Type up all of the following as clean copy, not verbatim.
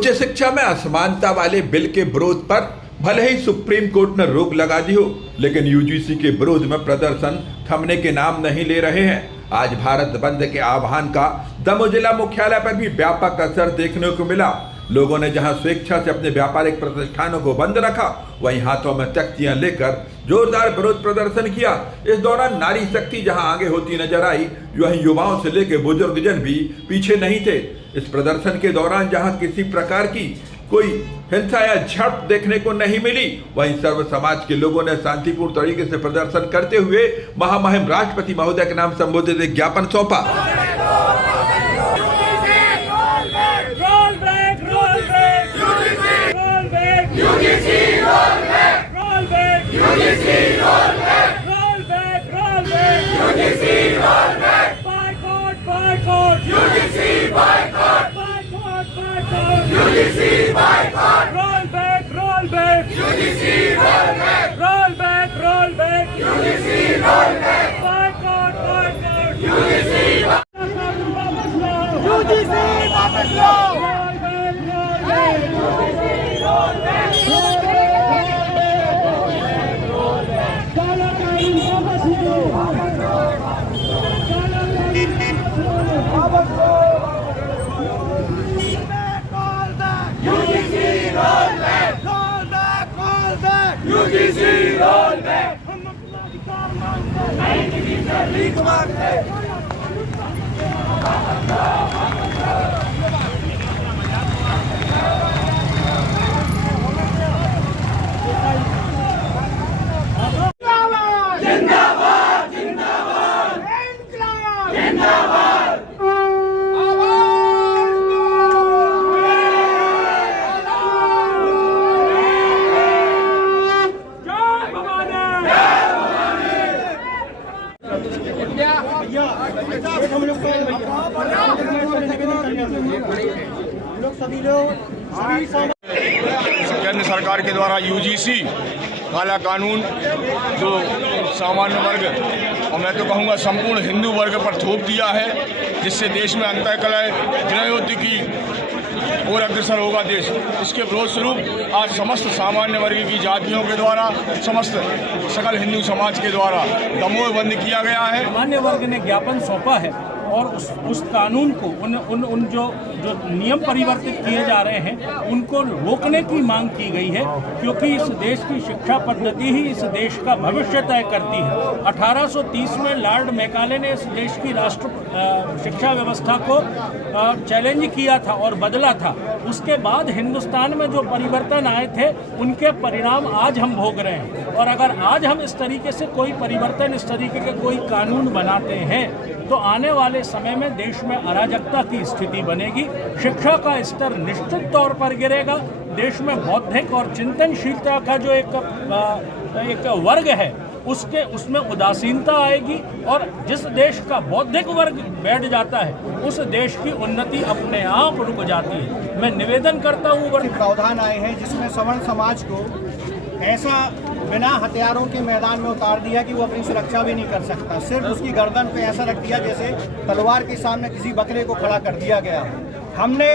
उच्च शिक्षा में असमानता वाले बिल के विरोध पर भले ही सुप्रीम कोर्ट ने रोक लगा दी हो, लेकिन यूजीसी के विरोध में प्रदर्शन थमने के नाम नहीं ले रहे हैं। आज भारत बंद के आह्वान का दमोह जिला मुख्यालय पर भी व्यापक असर देखने को मिला। लोगों ने जहां स्वेच्छा से अपने व्यापारिक प्रतिष्ठानों को बंद रखा, वहीं हाथों में तख्तियां लेकर जोरदार विरोध प्रदर्शन किया। इस दौरान नारी शक्ति जहां आगे होती नजर आई, वहीं युवाओं से लेकर बुजुर्गजन भी पीछे नहीं थे। इस प्रदर्शन के दौरान जहां किसी प्रकार की कोई हिंसा या झड़प देखने को नहीं मिली, वहीं सर्व समाज के लोगों ने शांतिपूर्ण तरीके से प्रदर्शन करते हुए महामहिम राष्ट्रपति महोदय के नाम संबोधित एक ज्ञापन सौंपा। Roll back, roll back. UGC, roll back. Roll back, roll back. UGC, roll back. Boycott, boycott. UGC, वापस लो. UGC, वापस लो. Roll back, roll back. UGC, roll back. Roll back, roll back. काला कानून वापस लो. काला कानून वापस लो. UGC roll back. हम अपना अधिकार मांगते हैं, नहीं किसी से भीख मांगते। जिंदाबाद, जिंदाबाद, इंकलाब, जिंदाबाद। केंद्र सरकार के द्वारा यूजीसी काला कानून जो सामान्य वर्ग और मैं तो कहूँगा संपूर्ण हिंदू वर्ग पर थोप दिया है, जिससे देश में अंतःकलह गृहयुद्ध की और अग्रसर होगा देश। इसके विरोध स्वरूप आज समस्त सामान्य वर्ग की जातियों के द्वारा, समस्त सकल हिंदू समाज के द्वारा दमोह बंद किया गया है। सामान्य वर्ग ने ज्ञापन सौंपा है और उस कानून को उन जो नियम परिवर्तित किए जा रहे हैं उनको रोकने की मांग की गई है, क्योंकि इस देश की शिक्षा पद्धति ही इस देश का भविष्य तय करती है। 1830 में लॉर्ड मैकाले ने इस देश की राष्ट्र शिक्षा व्यवस्था को चैलेंज किया था और बदला था। उसके बाद हिंदुस्तान में जो परिवर्तन आए थे उनके परिणाम आज हम भोग रहे हैं। और अगर आज हम इस तरीके से कोई परिवर्तन, इस तरीके के कोई कानून बनाते हैं तो आने वाले समय में देश में अराजकता की स्थिति बनेगी, शिक्षा का स्तर निश्चित तौर पर गिरेगा, देश में बौद्धिक और चिंतनशीलता का जो एक वर्ग है उसमें उदासीनता आएगी और जिस देश का बौद्धिक वर्ग बैठ जाता है उस देश की उन्नति अपने आप रुक जाती है। मैं निवेदन करता हूँ। प्रावधान आए हैं जिसमें सवर्ण समाज को ऐसा बिना हथियारों के मैदान में उतार दिया कि वो अपनी सुरक्षा भी नहीं कर सकता। सिर्फ उसकी गर्दन पे ऐसा रख दिया जैसे तलवार के सामने किसी बकरे को खड़ा कर दिया गया है। हमने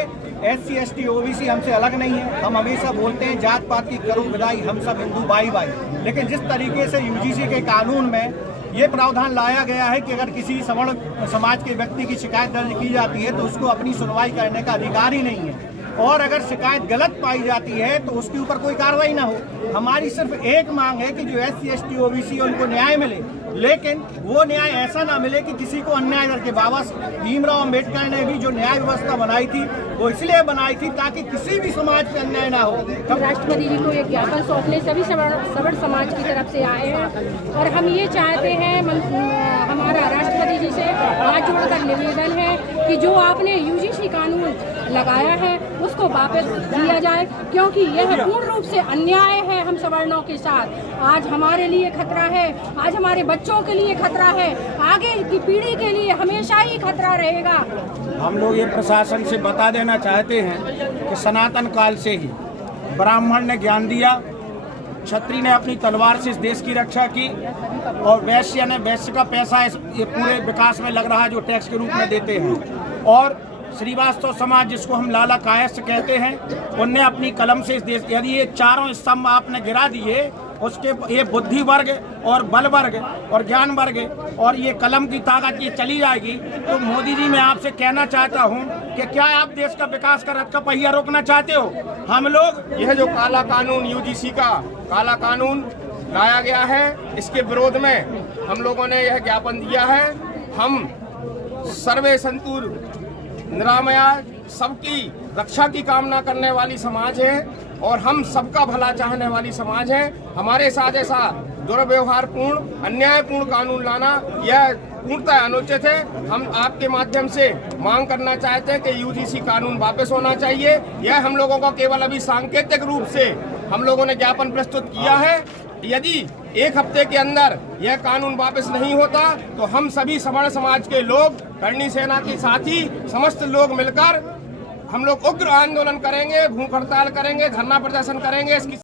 SC ST OBC हमसे अलग नहीं है। हम हमेशा बोलते हैं जात पात की करो विदाई, हम सब हिंदू भाई भाई। लेकिन जिस तरीके से UGC के कानून में ये प्रावधान लाया गया है कि अगर किसी सवर्ण समाज के व्यक्ति की शिकायत दर्ज की जाती है तो उसको अपनी सुनवाई करने का अधिकार ही नहीं है, और अगर शिकायत गलत पाई जाती है तो उसके ऊपर कोई कार्रवाई ना हो। हमारी सिर्फ एक मांग है कि जो SC ST OBC उनको न्याय मिले, लेकिन वो न्याय ऐसा ना मिले कि किसी को अन्याय करके। बाबा भीमराव अम्बेडकर ने भी जो न्याय व्यवस्था बनाई थी वो इसलिए बनाई थी ताकि किसी भी समाज पे अन्याय ना हो। राष्ट्रपति जी को एक ज्ञापन सौंपने सभी सवर्ण समाज की तरफ से आए हैं और हम ये चाहते हैं, हमारा राष्ट्रपति जी से हाथ जोड़कर निवेदन है कि जो आपने UGC कानून लगाया है उसको वापस दिया जाए, क्योंकि यह पूर्ण रूप से अन्याय है हम सवर्णों के साथ। आज हमारे लिए खतरा है, आज हमारे बच्चों के लिए खतरा है, आगे की पीढ़ी के लिए हमेशा ही खतरा रहेगा। हम लोग ये प्रशासन से बता देना चाहते हैं कि सनातन काल से ही ब्राह्मण ने ज्ञान दिया, क्षत्रिय ने अपनी तलवार से इस देश की रक्षा की, और वैश्य ने वैश्य का पैसा ये पूरे विकास में लग रहा है जो टैक्स के रूप में देते हैं, और श्रीवास्तव समाज, जिसको हम लाला कायस्थ कहते हैं, उनने अपनी कलम से इस देश, यदि ये चारों स्तंभ आपने गिरा दिए, उसके ये बुद्धि वर्ग और बल वर्ग और ज्ञान वर्ग और ये कलम की ताकत ये चली जाएगी, तो मोदी जी मैं आपसे कहना चाहता हूँ कि क्या आप देश का विकास का रथ का पहिया रोकना चाहते हो? हम लोग यह जो काला कानून यूजीसी का काला कानून लाया गया है, इसके विरोध में हम लोगों ने यह ज्ञापन दिया है। हम सर्वे संतु निरामया, सबकी रक्षा की कामना करने वाली समाज है और हम सबका भला चाहने वाली समाज है। हमारे साथ ऐसा दुर्व्यवहारपूर्ण, अन्यायपूर्ण कानून लाना यह पूर्णतः अनुचित है। हम आपके माध्यम से मांग करना चाहते हैं कि यूजीसी कानून वापस होना चाहिए। यह हम लोगों को केवल अभी सांकेतिक रूप से हम लोगों ने ज्ञापन प्रस्तुत किया है। यदि एक हफ्ते के अंदर यह कानून वापस नहीं होता तो हम सभी सवर्ण समाज के लोग, करणी सेना के साथी समस्त लोग मिलकर हम लोग उग्र आंदोलन करेंगे, भूख हड़ताल करेंगे, धरना प्रदर्शन करेंगे। इसकी